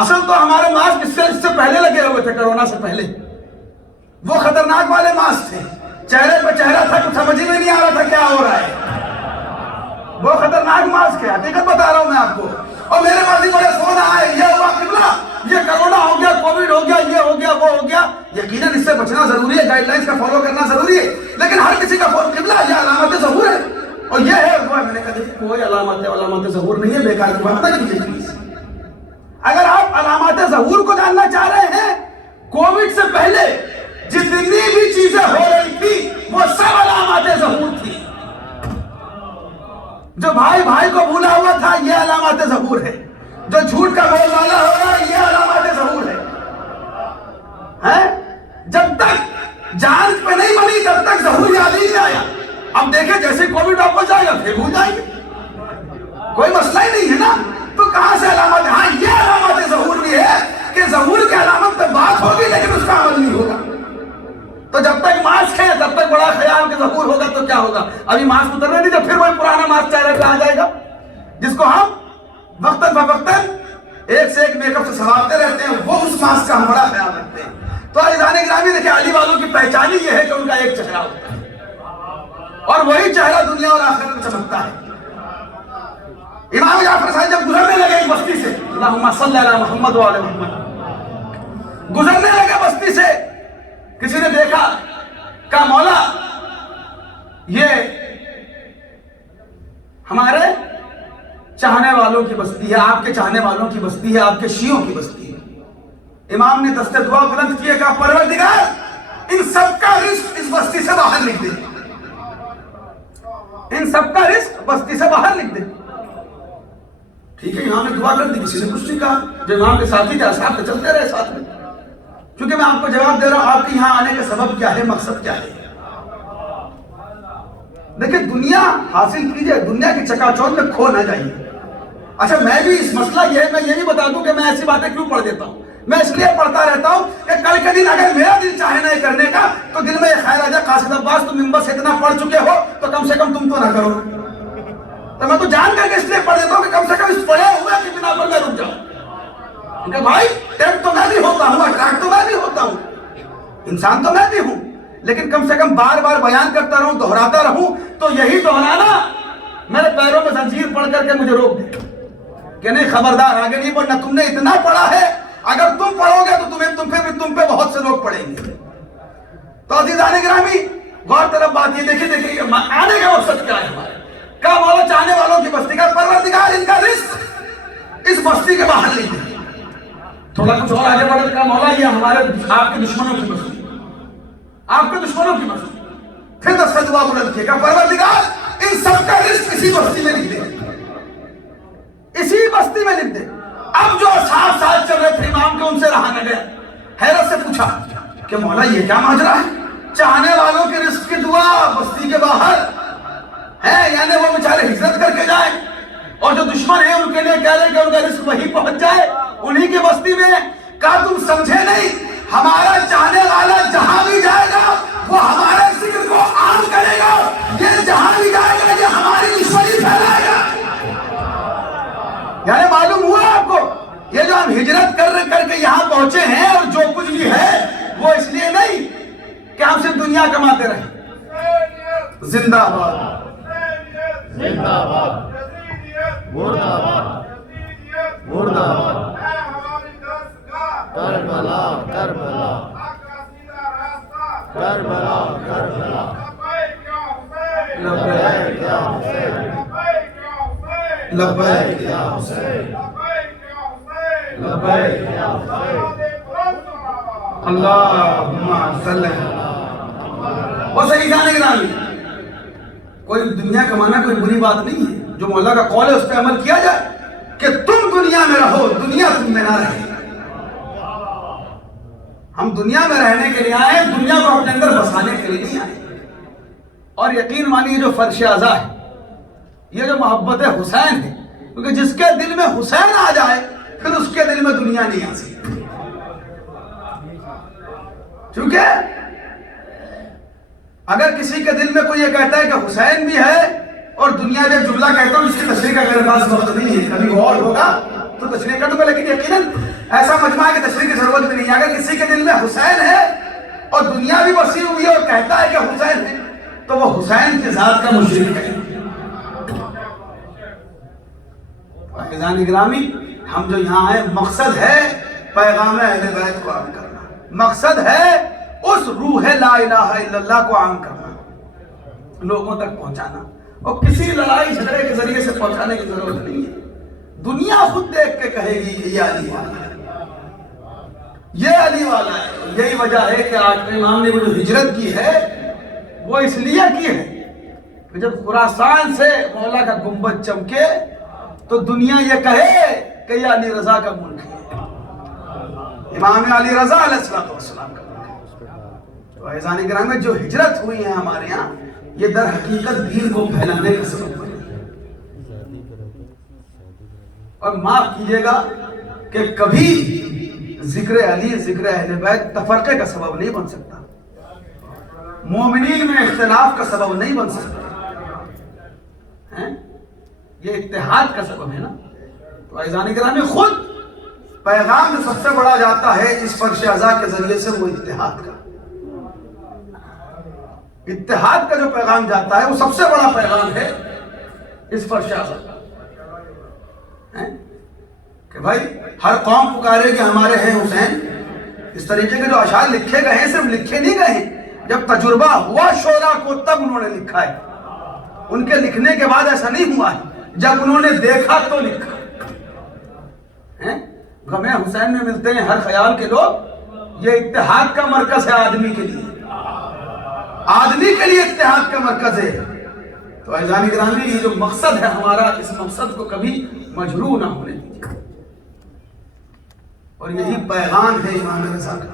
اصل تو ہمارے ماسک اس سے پہلے لگے ہوئے تھے، کرونا سے پہلے وہ خطرناک والے ماسک تھے، چہرے پہ چہرہ تھا، کچھ سمجھ میں نہیں آ رہا تھا کیا ہو رہا ہے، وہ خطرناک ماسک ہے، حقیقت بتا رہا ہوں میں آپ کو۔ اور میرے پاس بھی بڑے فون آئے، یہ ہوا قبلہ، یہ کرونا ہو گیا، کووڈ ہو گیا، یہ ہو گیا، وہ ہو گیا۔ یقیناً اس سے بچنا ضروری ہے، گائیڈ لائنز کا فالو کرنا ضروری ہے، لیکن ہر کسی کا فون قبلہ یہ علامت ظہور ہے، اور یہ ہے وہ ہے۔ میں نے کہا کوئی علامت ظہور نہیں ہے، بیکار کی بات نہ کیجیے پلیز۔ اگر آپ علامات ظہور کو جاننا چاہ رہے ہیں، کووڈ سے پہلے جتنی بھی چیزیں ہو رہی تھی وہ سب علامات ظہور تھی۔ جو بھائی بھائی کو بھولا ہوا تھا یہ علامات ظہور ہے، جو جھوٹ کا بول والا ہو رہا ہے یہ علامات ظہور ہے۔ جب تک جان پہ نہیں بنی تب تک ظہور یاد ہی نہیں آیا۔ اب دیکھیں جیسے کووڈ آپ کو جائے گا پھر بھول جائیں گے، کوئی مسئلہ ہی نہیں ہے نا۔ تو کہاں سے علامت؟ ہاں یہ علامات ظہور بھی ہے کہ ظہور کے علامت پہ بات ہوگی لیکن اس کا عمل نہیں ہوگا۔ تو جب تک ماسک ہے تب تک بڑا خیال کہ ظہور ہوگا تو کیا ہوگا، ابھی ماسک اترنے نہیں تو پھر وہی پرانا ماسک چہرے پہ آ جائے گا، جس کو ہم وقتاً فوقتاً ایک سے ایک میک اپ سے سنوارتے رہتے ہیں، وہ اس ماسک کا ہم بڑا خیال رکھتے ہیں۔ تو عزیزان گرامی دیکھیں، علی والوں کی پہچان ہی یہ ہے کہ ان کا ایک چہرہ ہوتا ہے، اور وہی چہرہ دنیا اور آخرت میں چمکتا ہے۔ امام جعفر صاحب جب گزرنے لگے ایک بستی سے، اللہم صلی علی محمد وعلی محمد، گزرنے لگے بستی سے، کسی نے دیکھا، کہا مولا یہ ہمارے چاہنے والوں کی بستی ہے، آپ کے چاہنے والوں کی بستی ہے، آپ کے شیعوں کی بستی ہے۔ امام نے دست دعا بلند کیے، کہا پروردگار ان سب کا رزق اس بستی سے باہر لکھ دے، ان سب کا رزق بستی سے باہر لکھ دے۔ ٹھیک ہے، امام نے دعا کر دی، کسی نے کچھ نہیں کہا، جو امام کے ساتھی تھے اصحاب تو چلتے رہے ساتھ میں۔ کیونکہ میں آپ کو جواب دے رہا ہوں، آپ کے یہاں آنے کا سبب کیا ہے، مقصد کیا ہے۔ دیکھیں دنیا حاصل کیجئے، دنیا کی چکا چوند میں کھو نہ جائیے۔ اچھا میں بھی اس مسئلہ یہ ہے، میں یہ نہیں بتا دوں کہ میں ایسی باتیں کیوں پڑھ دیتا ہوں، میں اس لیے پڑھتا رہتا ہوں کہ کل کے دن اگر میرا دل چاہے نہ کرنے کا تو دل میں یہ خیال آ جائے قاصد عباس تم ممبر سے اتنا پڑھ چکے ہو تو کم سے کم تم تو نہ کرو۔ تو میں تو جان کر کے اس لیے پڑھ دیتا ہوں کہ کم سے کم اس پڑھے ہوئے کی بنا پر میں رک جاؤں، کیونکہ بھائی ٹیپ تو میں بھی ہوتا ہوں، اٹریکٹ تو میں بھی ہوتا ہوں، انسان تو میں بھی ہوں، لیکن کم سے کم بار بار بیان کرتا رہوں، دہراتا رہوں، تو یہی دہرانا میرے پیروں میں زنجیر پڑھ کر کے مجھے روک دے کہ نہیں خبردار آگے نہیں پڑھنا، تم نے اتنا پڑھا ہے، اگر تم پڑھو گے تو تم پہ بہت سے لوگ پڑھیں گے۔ تو عزیزان گرامی غور طرف بات یہ دیکھیے آنے کا مقصد کیا ہے ہمارے، کہا مولا چاہنے والوں کی بستی کا پروردگار ان کا رزق اس بستی کے باہر لے دے۔ تھوڑا کچھ اور آگے بڑھ کر مولا یہ ہمارے آپ کے دشمنوں کی بستی، آپ کے دشمنوں کی بستی۔ پھر دست دعا بلند کیے، کہا پروردگار ان سب کا رزق اسی بستی میں لکھ دے، اسی بستی میں لکھ دے۔ اب جو اصحاب ساتھ چل رہے تھے امام کے، ان سے رہا نہ گیا، حیرت سے پوچھا کہ مولا یہ کیا ماجرا ہے، چاہنے والوں کے رزق کی دعا بستی کے باہر ہے، یعنی وہ بیچارے ہجرت کر کے جائیں، اور جو دشمن ہیں ان کے لیے کہہ رہے کہ ان کا رزق وہیں پہنچ جائے انہی کی بستی میں۔ کہا تم سمجھے نہیں، ہمارا چاہنے والا جہاں بھی جائے گا وہ ہمارے ذکر کو عام کرے گا، یہ جہاں بھی جائے گا یہ ہماری دشمنی پھیلائے گا۔ یعنی معلوم ہوا آپ کو، یہ جو ہم ہجرت کر کے یہاں پہنچے ہیں اور جو کچھ بھی ہے وہ اس لیے نہیں کہ ہم صرف دنیا کماتے رہیں۔ زندہ باد، زندہ باد، مردہ باد، مردہ باد، کربلا کربلا، کربلا کربلا، لبیک یا حسین، لبیک یا حسین، لبیک یا حسین، اللہم صلی وہ صحیح جانے کے نام کوئی دنیا کمانا کوئی بری بات نہیں ہے، جو مولا کا قول ہے اس پہ عمل کیا جائے کہ تم دنیا میں رہو، دنیا تم میں نہ رہے۔ ہم دنیا میں رہنے کے لیے آئے، دنیا کو اپنے اندر بسانے کے لیے نہیں آئے۔ اور یقین مانیے جو فرش اعضا ہے، یہ جو محبت حسین ہے، کیونکہ جس کے دل میں حسین آ جائے پھر اس کے دل میں دنیا نہیں آ سکتی۔ کیونکہ اگر کسی کے دل میں کوئی یہ کہتا ہے کہ حسین بھی ہے اور دنیا بھی، ایک جملہ کہتا ہوں جس کی تشریح کا میرے پاس وقت نہیں ہے، کبھی اور ہوگا تو تشریح کر دوں گا، لیکن یقیناً ایسا مجمع ہے کہ تشریح کی ضرورت بھی نہیں ہے۔ اگر کسی کے دل میں حسین ہے اور دنیا بھی وسیع ہوئی ہے اور کہتا ہے کہ حسین ہے تو وہ حسین کی ذات کا مشرک ہے۔ عزیزان گرامی ہم جو یہاں آئے، مقصد ہے پیغام اہل بیت کو عام کرنا، مقصد ہے اس روح لا الہ الا اللہ کو عام کرنا، لوگوں تک پہنچانا، اور کسی لڑائی جھگڑے کے ذریعے سے پہنچانے کی ضرورت نہیں ہے۔ دنیا خود دیکھ کے کہے گی کہ یہ علی والا ہے، یہ علی والا ہے۔ یہی وجہ ہے کہ آج امام نے وہ جو ہجرت کی ہے وہ اس لیے کی ہے کہ جب خراسان سے مولا کا گنبد چمکے تو دنیا یہ کہے کہ یہ علی رضا کا ملک ہے، امام علی رضا علیہ السلام کا ملک ہے۔ تو عزیزان کرام میں جو ہجرت ہوئی ہے ہمارے یہاں، یہ در حقیقت دین کو پھیلانے کا سبب بنی۔ اور معاف کیجئے گا کہ کبھی ذکر علی، ذکر اہل بیت تفرقے کا سبب نہیں بن سکتا، مومنین میں اختلاف کا سبب نہیں بن سکتا، یہ اتحاد کا سبب ہے نا۔ تو عزیزان کرام خود پیغام جو سب سے بڑا جاتا ہے اس فرش اعضا کے ذریعے سے وہ اتحاد کا، اتحاد کا جو پیغام جاتا ہے وہ سب سے بڑا پیغام ہے اس فرش اعضا کا، کہ بھائی ہر قوم پکارے کہ ہمارے ہیں حسین۔ اس طریقے کے جو اشعار لکھے گئے ہیں صرف لکھے نہیں گئے ہیں، جب تجربہ ہوا شعراء کو تب انہوں نے لکھا ہے۔ ان کے لکھنے کے بعد ایسا نہیں ہوا ہے، جب انہوں نے دیکھا تو لکھا. غم حسین میں ملتے ہیں ہر خیال کے لوگ. یہ اتحاد کا مرکز ہے آدمی کے لیے، آدمی کے لیے اتحاد کا مرکز ہے. تو عزیزان گرامی، یہ جو مقصد ہے ہمارا، اس مقصد کو کبھی مجروح نہ ہونے دیجیے. اور یہی پیغام ہے امام رضا کا.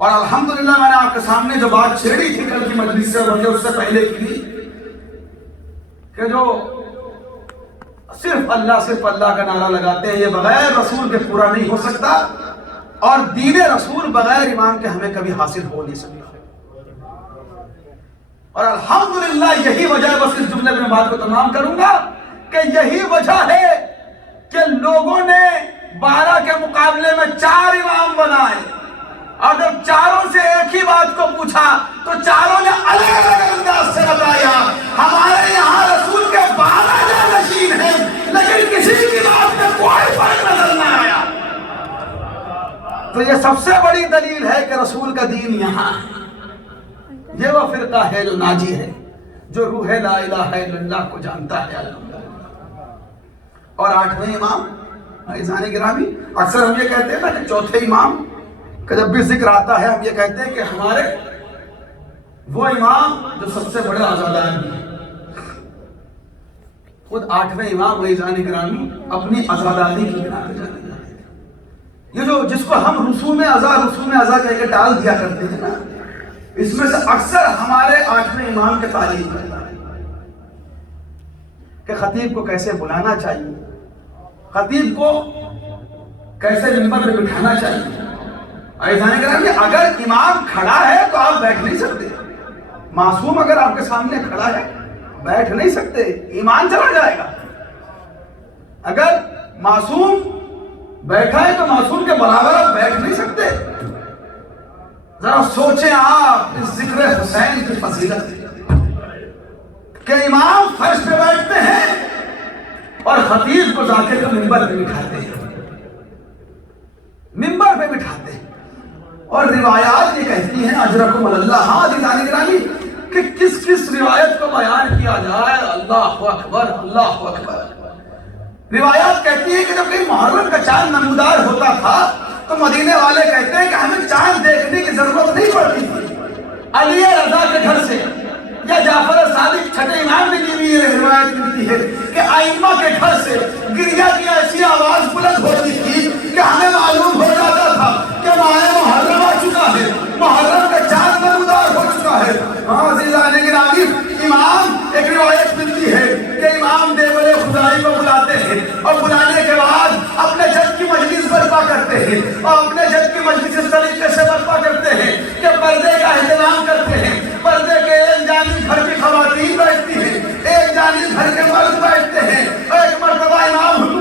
اور الحمدللہ میں نے آپ کے سامنے جو بات چھیڑی تھی کل کی مجلس سے بلکہ اس سے پہلے کی، کہ جو صرف اللہ کا نعرہ لگاتے ہیں، یہ بغیر رسول کے پورا نہیں ہو سکتا، اور دین رسول بغیر امام کے ہمیں کبھی حاصل ہو نہیں سکتا. اور الحمدللہ یہی وجہ ہے، بس اس جملے میں بات کو تمام کروں گا، کہ یہی وجہ ہے کہ لوگوں نے 12 کے مقابلے میں 4 امام بنائے، اور جب چاروں سے ایک ہی بات کو پوچھا تو چاروں نے الگ الگ انداز سے بتایا. ہمارے یہاں رسول کے 12 جانشین ہیں، لیکن کسی کی بات میں کوئی فرق نظر نہ آیا. تو یہ سب سے بڑی دلیل ہے کہ رسول کا دین یہاں ہے. یہ وہ فرقہ ہے جو ناجی ہے، جو روح لا الہ الا اللہ کو جانتا ہے. اور 8ویں امام عزیزان گرامی، اکثر ہم یہ کہتے ہیں نا کہ چوتھے امام کہ جب بھی ذکر آتا ہے ہم یہ کہتے ہیں کہ ہمارے وہ امام جو سب سے بڑے آزادار ہیں. خود 8ویں امام عزیزان گرامی اپنی آزاداری کی بنا پہ جانے جاتے ہیں. یہ جو جس کو ہم رسوم ازا کہہ کے ٹال دیا کرتے ہیں نا، اس میں سے اکثر ہمارے 8ویں امام کے تعلیم کرتا ہے کہ خطیب کو کیسے بلانا چاہیے، خطیب کو کیسے منبر پہ بٹھانا چاہیے. عزیزان گرامی، اگر امام کھڑا ہے تو آپ بیٹھ نہیں سکتے. معصوم اگر آپ کے سامنے کھڑا ہے بیٹھ نہیں سکتے، ایمان چلا جائے گا. اگر معصوم بیٹھا ہے تو معصوم کے برابر آپ بیٹھ نہیں سکتے. ذرا سوچیں آپ اس ذکر حسین کی فضیلت کہ امام فرش پہ بیٹھتے ہیں اور خطیب کو ذاکر کو منبر پہ بٹھاتے ہیں، منبر پہ بٹھاتے ہیں. اور روایات یہ کہتی ہیں اجرکم اللہ. ہاں عزیزان گرامی، کہ کس کس روایت کو بیان کیا جائے. اللہ اکبر، اللہ اکبر. روایات کہتی ہیں کہ جب کہیں محرم کا چاند نمودار ہوتا تھا تو مدینے والے کہتے ہیں کہ ہمیں چاند دیکھنے کی ضرورت نہیں پڑتی تھی. علی رضا کے گھر سے یا جعفر صادق چھٹے امام نے دی ہوئی روایت ملتی ہے کہ ائمہ کے گھر سے گریہ کی ایسی آواز بلند ہوتی تھی کہ ہمیں معلوم ہو جاتا تھا کہ ماہ محرم آ چکا ہے، محرم کا چاند نمودار ہو چکا ہے. ہاں عزیزان گرامی، امام ایک روایت ملتی ہے کہ امام دیوال خدائی کو بلاتے ہیں اور بلانے کے بعد اپنے جج کی مجلس برپا کرتے ہیں، اور اپنے جج کی مجلس اس طریقے سے برپا کرتے ہیں کہ پردے کا اہتمام کرتے ہیں. پردے کے ایک جانب گھر کی خواتین بیٹھتی ہیں، ایک جانب گھر کے مرد بیٹھتے ہیں. اور ایک مرتبہ امام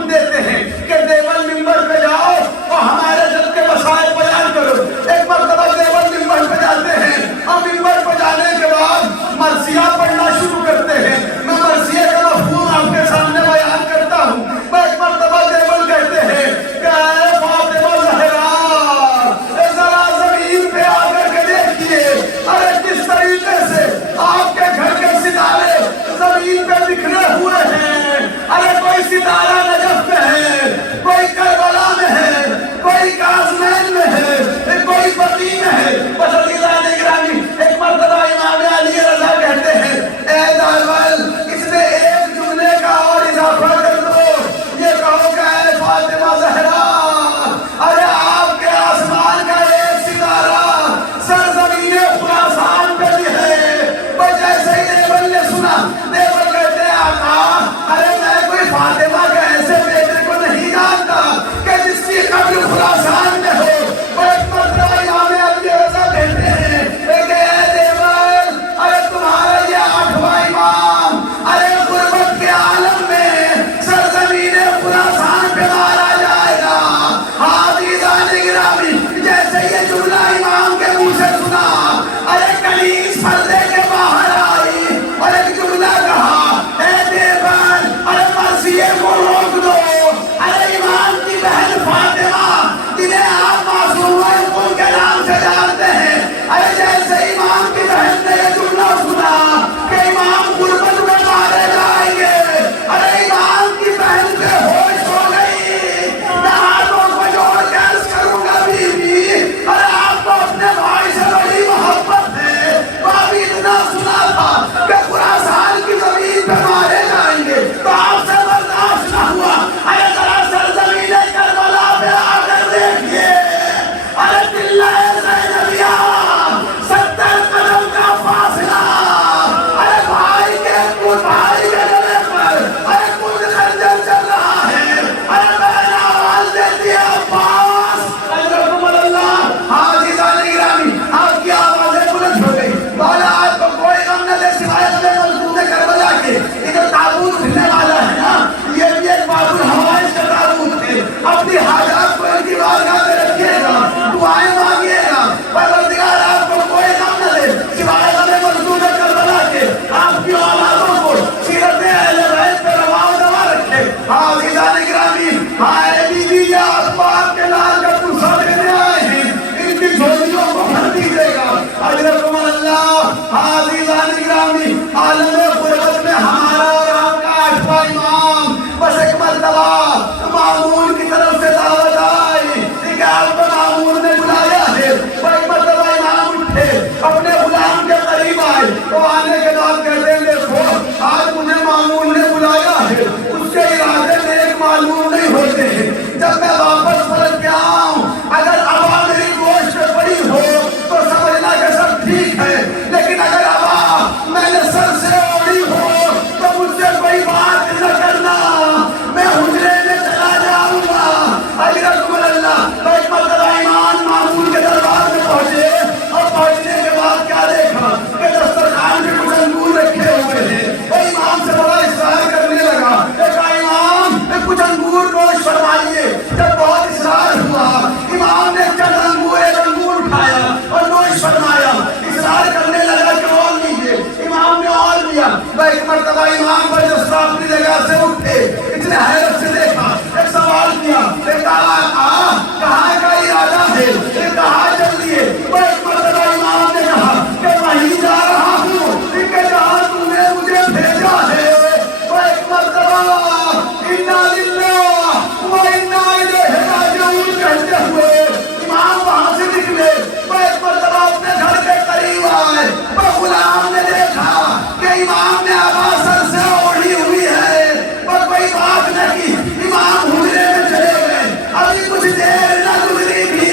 امام نے آواز سر سے اوڑھی ہوئی ہے پر کوئی بات نہیں. امام حجرے میں چلے گئے. ابھی کچھ دیر نہ گزری تھی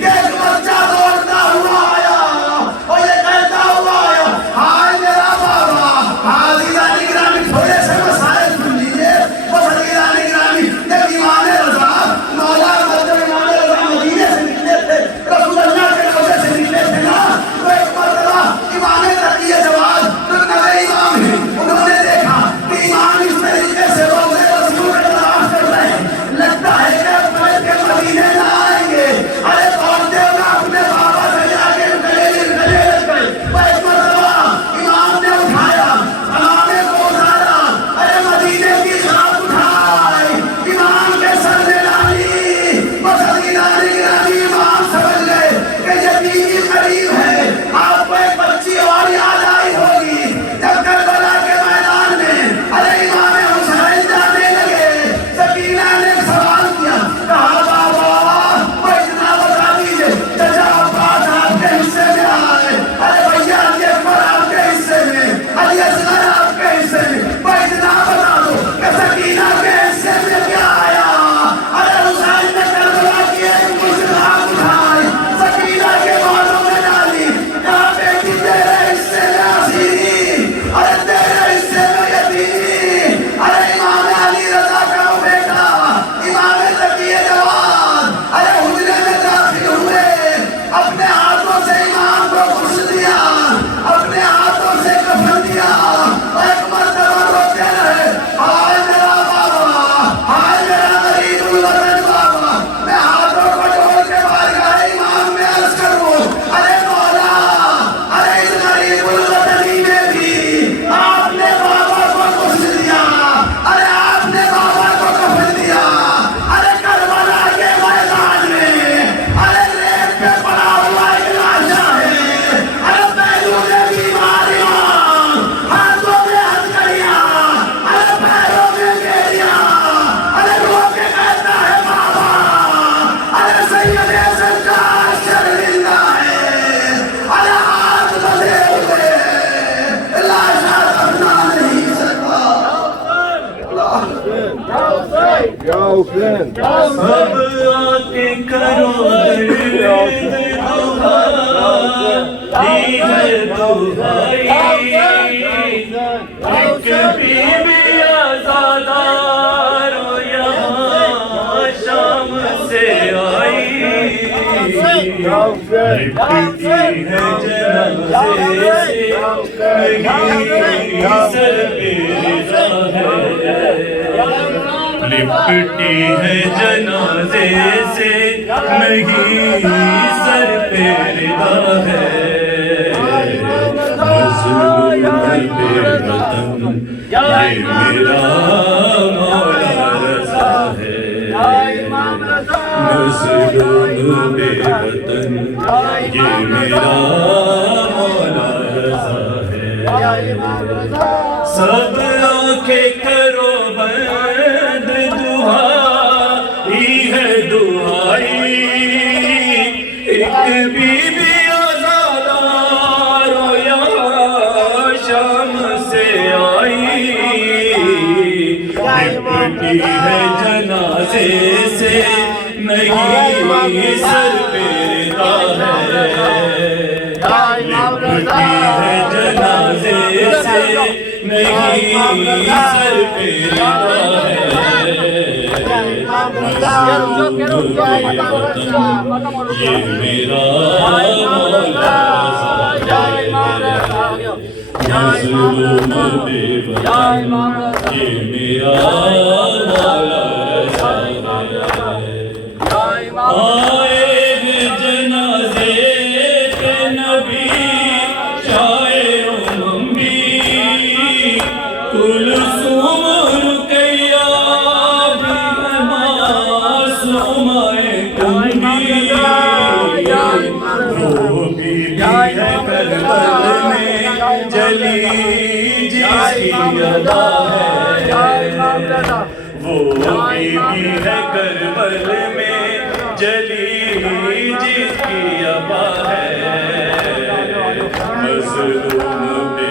کہ ایک بچہ دوڑتا ہوا آیا اور یہ کہتا ہوا آیا, ہائے میرا بابا. حاضران گرامی تھوڑے سے مسائل سن لیجیے. بس حاضران گرامی, جب امام رضا مولا مطلب امام رضا مدینے سے نکلے تھے, رسول اللہ کے روضے سے نکلے تھے نا, تو ایک مرتبہ امام تقی جواد جو نوے امام ہیں انہوں نے دیکھا کہ امام اس طریقے سے روضے رسول کا تلاش کر رہے ہیں, لگتا ہے کہ اب بیٹھ کے مدینے نہ آئیں گے. ارے دوڑتے ہوئے اپنے بابا سے جا کے گلے لگ گئے. ایک مرتبہ امام نے اٹھایا, امامے کو اتارا, ارے مدینے کی خاک اٹھائی, امام کے سر میں ڈالی. بس حضران گرامی امام سمجھ گئے کہ یتیمی قریب ہے. آپ کو ایک بچی اور یاد آئی ہوگی جب کربلا کے میدان میں ارے امام حسین جانے لگے. سکینہ نے ایک سوال کیا, کہا بابا وہ اتنا بتا دیجئے چچا عباس آپ کے حصے میں آئے, ارے بھیا علی اکبر آپ کے حصے میں, علی اصغر آپ کے حصے میں, وہ اتنا بتا دو کہ سکینہ کے حصے میں کیا آیا. ارے حسین نے کربلا کی ایک مشراق اٹھائی, سکینہ کے بالوں میں ڈالی, کہا بیٹی تیرے حصے میں اسیری, ارے تیرے حصے میں یتیمی. ارے امام علی رضا کا وہ بیٹا امام تقی جواد ارے حجرے میں داخل ہوئے, اپنے ہاتھوں سے امام کو غسل دیا, اپنے ہاتھوں سے کفن دیا. ایک مرتبہ روتے رہے, ہائے میرا بابا, ہائے میرا غریب الوطن بابا. میں ہاتھوں کو جوڑ کے بارگاہ امام میں عرض کروں, ارے مولا, ارے اس غریب الوطنی میں بھی آپ نے بابا کو غسل دیا, ارے آپ نے بابا کو کفن دیا. ارے کربلا کے میدان میں ارے ریت پہ پڑا ہوا ایک لاشا ہے, ارے پہلو میں بیماریاں, ہاتھوں میں ہتھکڑیاں, ارے پیروں میں بیڑیاں, ارے رو کے کہتا ہے بابا, ارے سید سرکار شرمندہ ہے, ارے ہاتھ بندھے ہوئے, لاشا دفنا نہیں سکا. Ya Hüseyin. سب آتے کرو درد دعائی ہے دعائی, ایک بی بی آزادہ رو یہاں شام سے آئی, لپٹی ہے جنازے سے نہیں سر پہ رضا ہے, لپٹی ہے جنازے سے نہیں سر پہ رضا ہے. مظلوم بے وطن یہ میرا مولا رضا ہے, مظلوم بے وطن یہ میرا مولا رضا ہے. سب آنکھیں کرو بند, دعائی ہے دعائی, ایک بی بی آزادہ رو یہاں شام سے آئی, لپٹی ہے جنازے سے نہیں سر پہ رضا ہے, لپٹی ہے جنازے سے نہیں سر پہ رضا ہے. مظلوم بے وطن یہ میرا مولا رضا ہے, مظلوم بے وطن یہ میرا مولا رضا ہے. آئے ہیں جنازے پہ نبی چائے اممی, کلثوم رقیہ بھی ہے معصومہ کنبی, وہ بی بی ہے کربل میں جلی جس کی ادا ہے, وہ بی بی ہے کربل میں جلی جس کی ابا ہے. مظلوم بے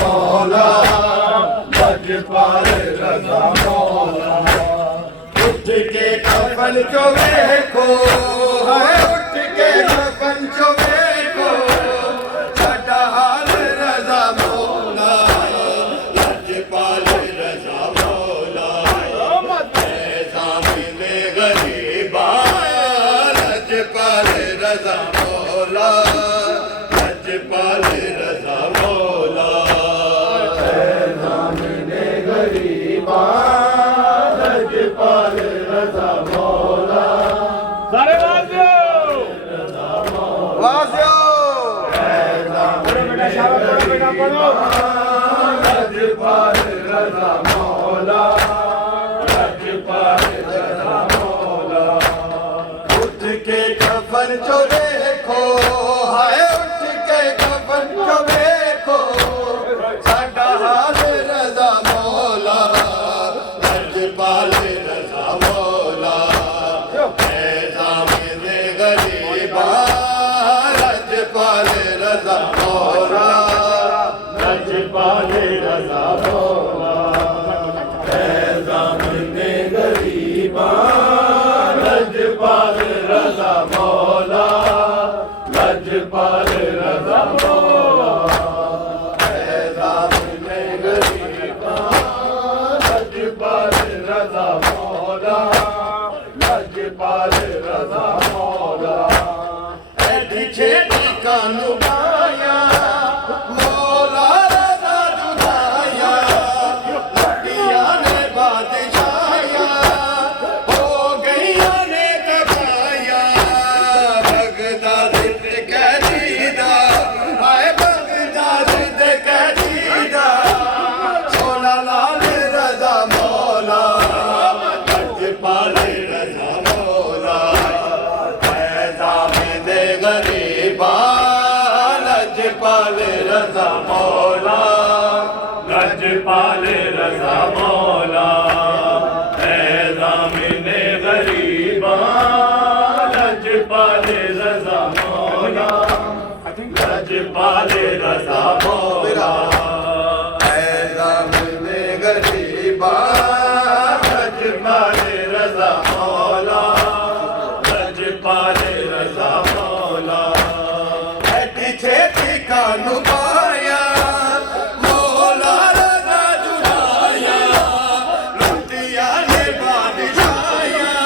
مولا لجپال رضا مولا اٹھ کے کفن جو دیکھو ہے اٹھ کے کفن جو دیکھو ساڈا حال رضا مولا لجپال رضا مولا اے ضامن غریباں لجپال رضا مولا لجپال رضا مولا اے ضامن غریباں لجپال رضا مولا سارے واسیو اے ضامن لجپال رضا مولا لجپال رضا مولا اٹھ کے کفن جو دیکھو ہائے اٹھ کے کفن جو دیکھو ساڈا حال رضا مولا لجپال رضا مولا اے ضامن غریباں لجپال رضا مولا لجپال رضا مولا اے ضامن غریباں لجپال رضا مولا لجپال رضا مولا اے ضامن غریباں لجپال رضا مولا لجپال رضا مولا ایڈی چھیٹی کانو پایا مولا رضا جدایا لٹیاں نے بادشاہیاں ہو گئیاں نے تباہیاں بغداد تے قیدیدہ ہائے بغداد تے قیدیدہ سونا لال رضا مولا لجپال رضا مولا اے ضامن غریباں لجپال رضا مولا لجپال رضا مولا اے ضامن غریباں لجپال رضا مولا لجپال رضا مولا اے ضامن غریباں لجپال رضا مولا لجپال رضا مولا ایڈی چھیٹی کانو پایا مولا رضا جدایا لٹیاں نے بادشاہیاں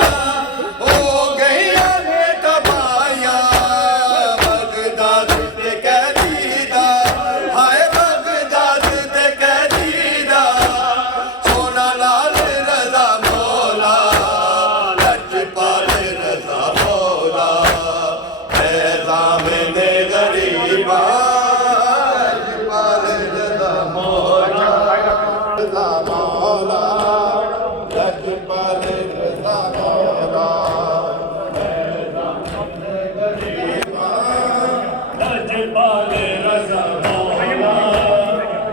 ہو گئیاں نے تباہیاں بغداد تے قیدیدہ ہائے بغداد تے قیدیدہ سونا لال رضا مولا لجپال رضا مولا اے ضامن غریباں لجپال رضا مولا رضا مولا لجپال رضا مولا اے ضامن غریباں لجپال رضا مولا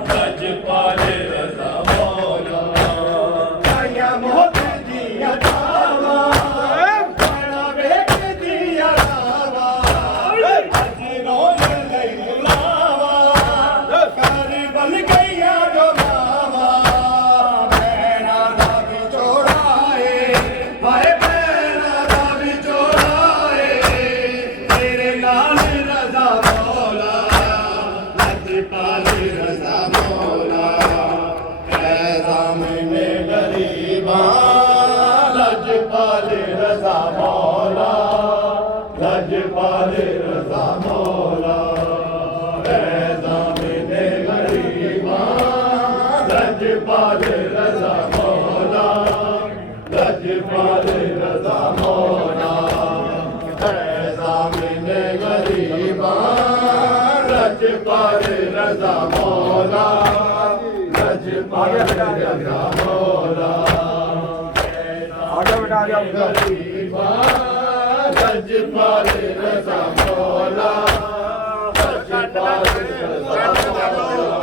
لجپال رضا مولا آیا موت دیا دعوا بڑا بیٹ دیا دعوا اج روز لئی لاوا کر بن گیا جو ماوا بہنا دا بھی چوڑائے ہائے بہنا دا بھی چوڑائے تیرے نال رضا مولا لجپال رضا مولا اے ضامن غریباں لجپال رضا مولا لجپال رضا مولا اے ضامن غریباں لجپال رضا مولا لجپال رضا مولا اے ضامن غریباں لجپال رضا مولا لجپال رضا مولا غریباں لجپال رضا مولا لجپال رضا مولا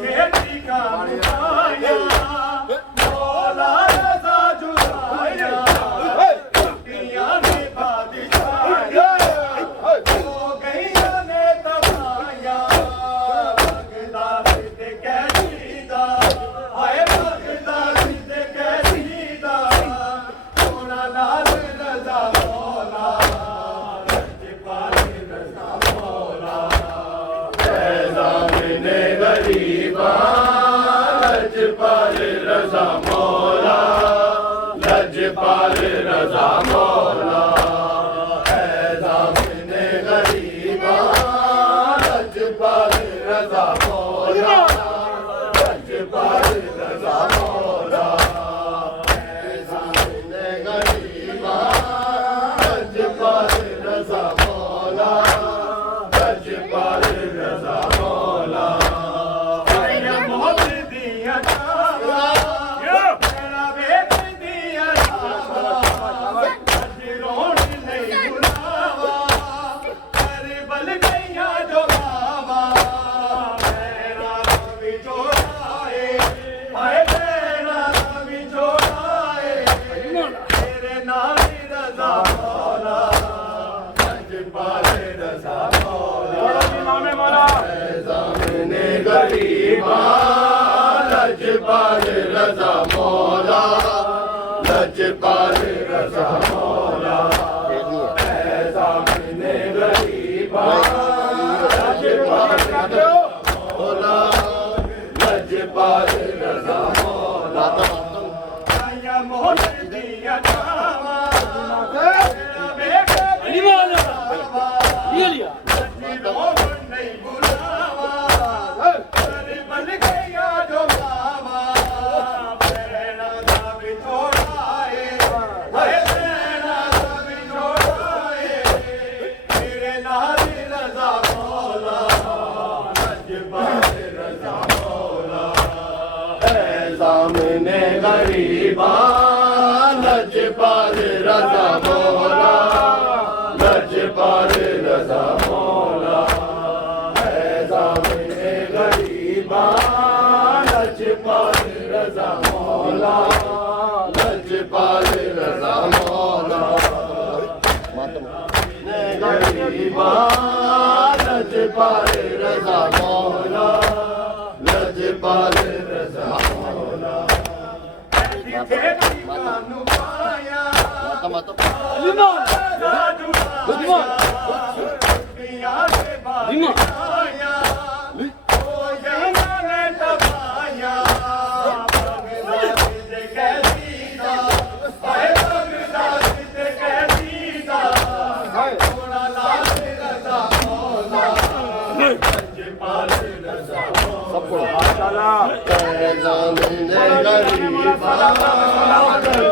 چھیٹی کانو پایا مولا رضا جدایا لٹیاں نے بادشاہیاں ہو گئیاں نے تباہیاں بغداد غریباں لجپال رضا مولا لجپال رضا مولا اے ضامن غریباں لجپال رضا مولا لجپال رضا مولا اے ضامن غریباں لجپال رضا مولا لجپال رضا مولا لجپال رضا مولا لجپال رضا مولا اے ضامن غریباں لجپال مولا لجپال رضا مولا یا محمدیہ غریباں لجپال رضا مولا لجپال رضا مولا اے ضامن غریباں لجپال رضا مولا لجپال رضا مولا غریباں لجپال رضا مولا لجپال رضا مولا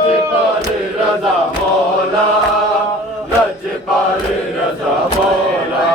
لجپال رضا مولا لجپال رضا مولا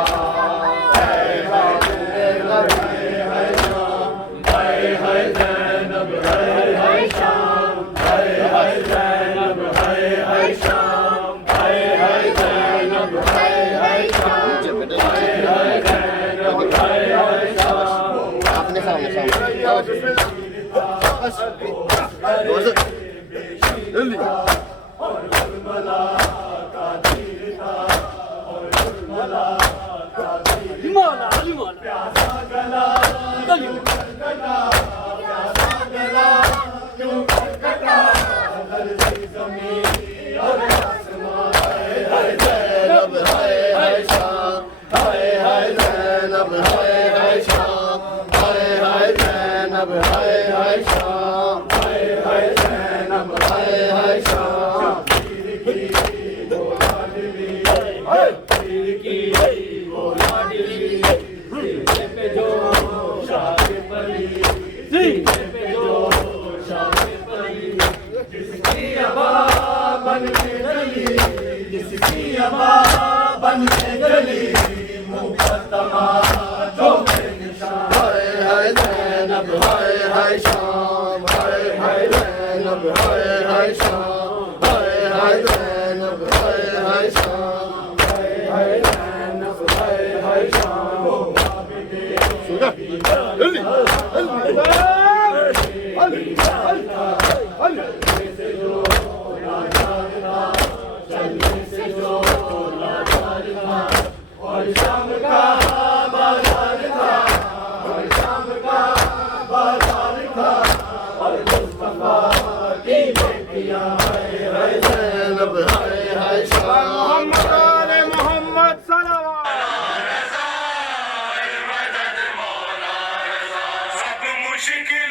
عاشق